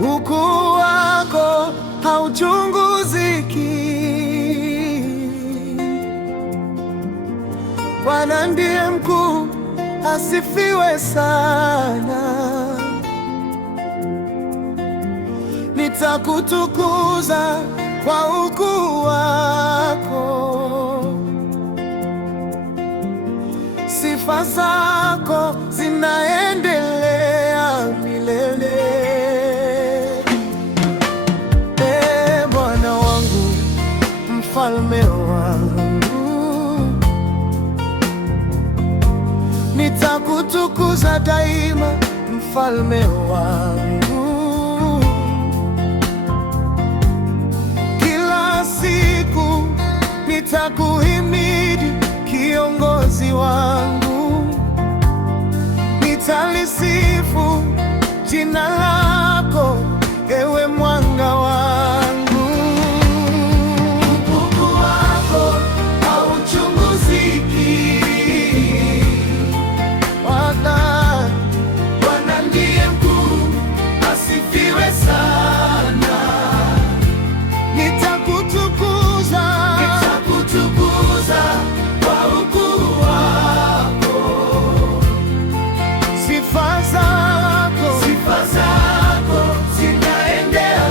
ukuu wako hauchunguziki. Bwana ndiye mkuu, asifiwe sana. Nitakutukuza kwa ukuu wako, sifa zako zinaendelea milele. Ee Bwana wangu, mfalme wangu, nitakutukuza daima, mfalme wangu. Kila siku nitakuhimidi, kiongozi wangu, nitalisifu jina lako, ewe mwanga wangu. Ukuu wako hauchunguziki. Bwana ndiye mkuu, asifiwe sana. Nitakutukuza kwa ukuu wako, sifa zako zinaendelea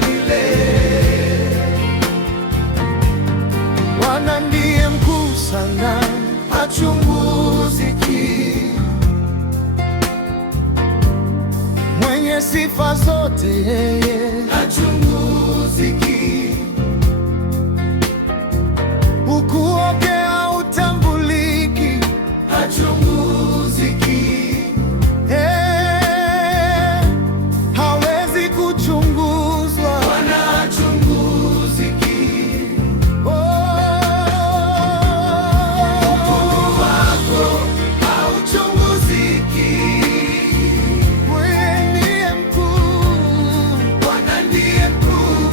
milele. Bwana ndiye mkuu sana, hachunguziki, mwenye sifa zote, yeye hachunguziki. Ukuu wake hautambuliki, hachunguziki. Hawezi kuchunguzwa, Bwana hachunguziki. Ukuu wako hauchunguziki. Wewe ndiye mkuu, Bwana ndiye mkuu,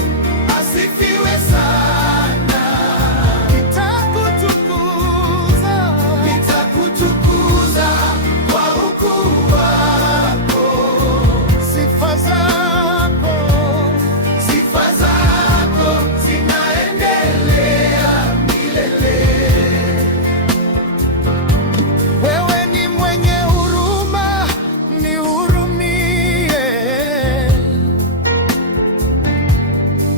asifiwe sana. Nitakutukuza kwa ukuu wako, sifa zako zinaendelea milele. Wewe ni mwenye huruma, nihurumie,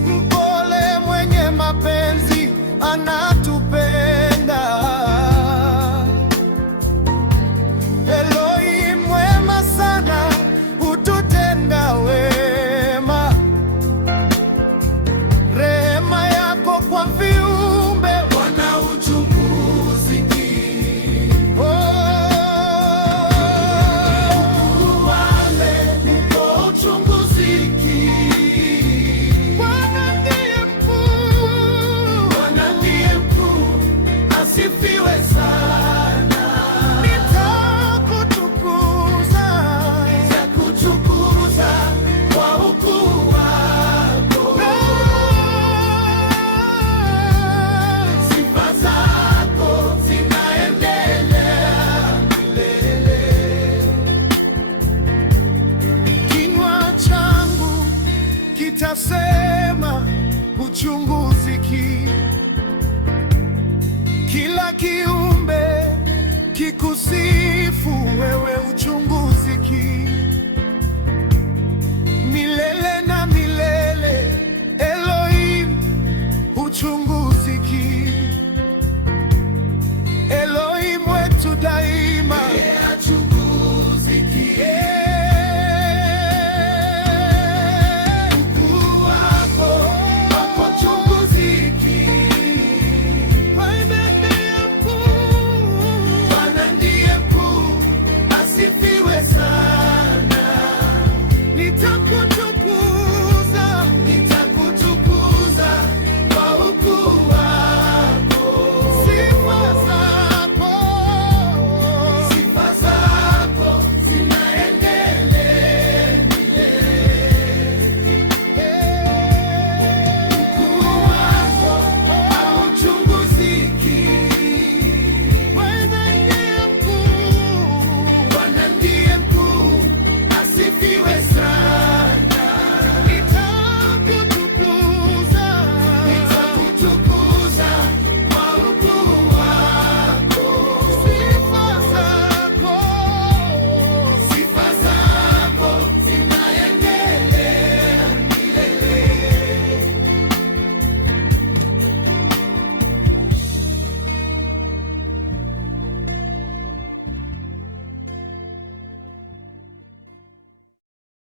mpole, mwenye mapenzi, anatupenda. Elohim mwema sana, hututenda wema. Rehema yako kwa viumbe, Bwana hauchunguziki. Ukuu wake hauchunguziki. Bwana ndiye mkuu, asifiwe sana. Nitakutukuza kwa ukuu wako, sifa zako zinaendelea milele. Kinywa changu kitasema huchunguziki, kila kiumbe kikusifu wewe.